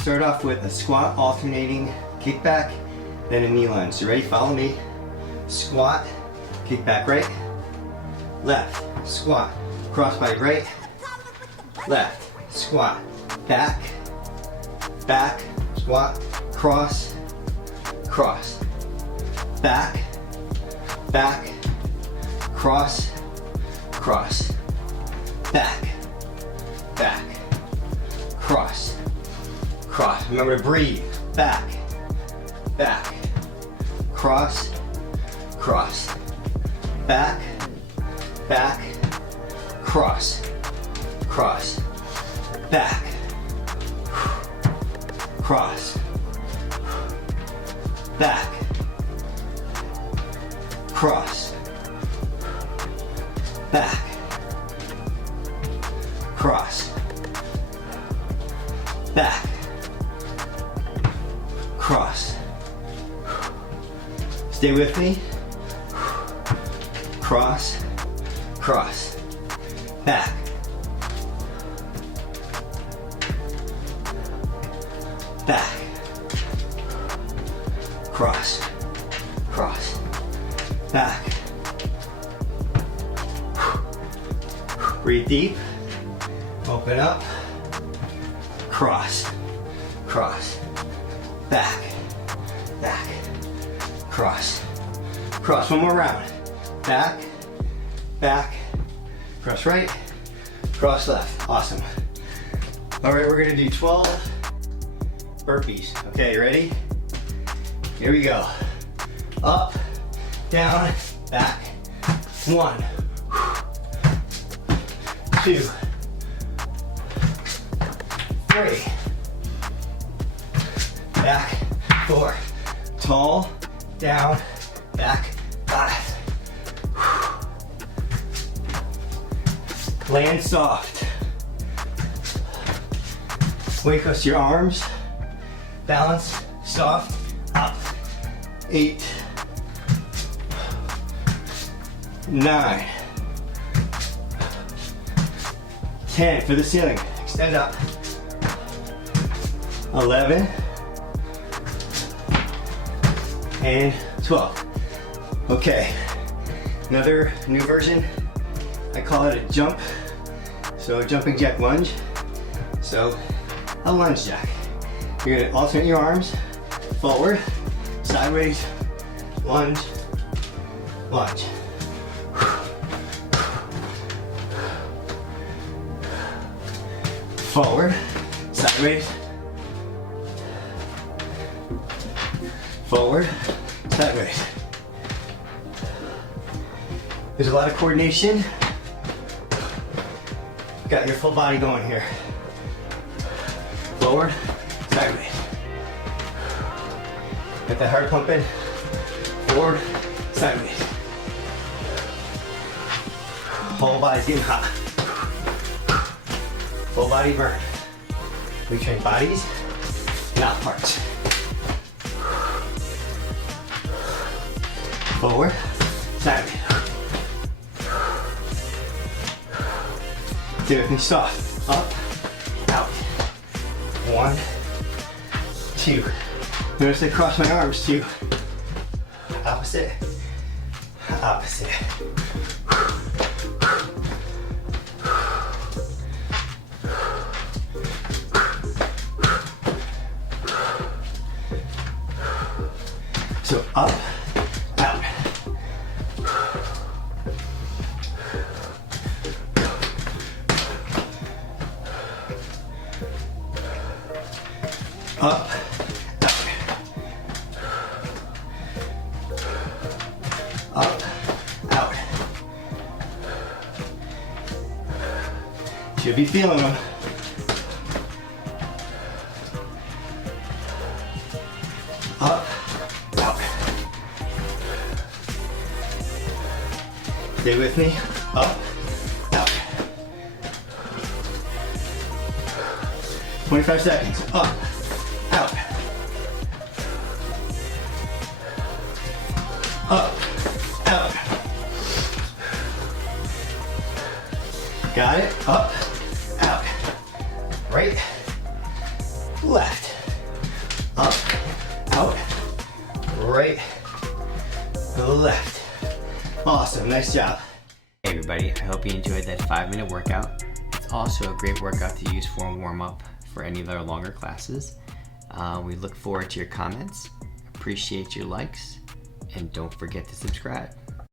start off with a squat alternating kickback, then a knee lunge. You ready? Follow me. Squat, kickback right, left, squat, cross body right, left, squat, back, back, squat, cross, cross, back, back, cross, cross, back, back, cross, cross. Remember to breathe. Back, back, cross, cross, back, back, cross, cross, back, cross, back, cross, back, cross, back, cross. Stay with me. Cross, cross, back, back, cross, cross, back. Breathe deep, open up, cross, cross, back, back, cross, cross. One more round. Back, back, cross right, cross left. Awesome. All right, we're gonna do 12 burpees. Okay, you ready? Here we go. Up, down, back. 1, 2, 3. Back, 4. Tall, down, back, 5. Land soft. Weight goes to your arms. Balance, soft, up. 8, 9, 10 for the ceiling. Extend up. 11 and 12. Okay, another new version. I call it a jump. So a jumping jack lunge. So a lunge jack. You're gonna alternate your arms, forward, sideways, lunge, lunge. Forward, sideways, forward, sideways. There's a lot of coordination. Got your full body going here. Forward, sideways. Get that heart pumping. Forward, sideways. Whole body's getting hot. Full body burn. We train bodies, not parts. Forward, sideways. Do it with me soft. Up, out. 1, 2. Notice I cross my arms too. Opposite, opposite. So up, out. Up, out. Up, out. Should be feeling them. Up, out. Stay with me. Up, out. 25 seconds. Up, out. Up, out. Got it? Up, out. Right, left. right to the left. Awesome, nice job. Hey everybody, I hope you enjoyed that 5-minute workout. It's also a great workout to use for a warm-up for any of our longer classes. We look forward to your comments, appreciate your likes, and don't forget to subscribe.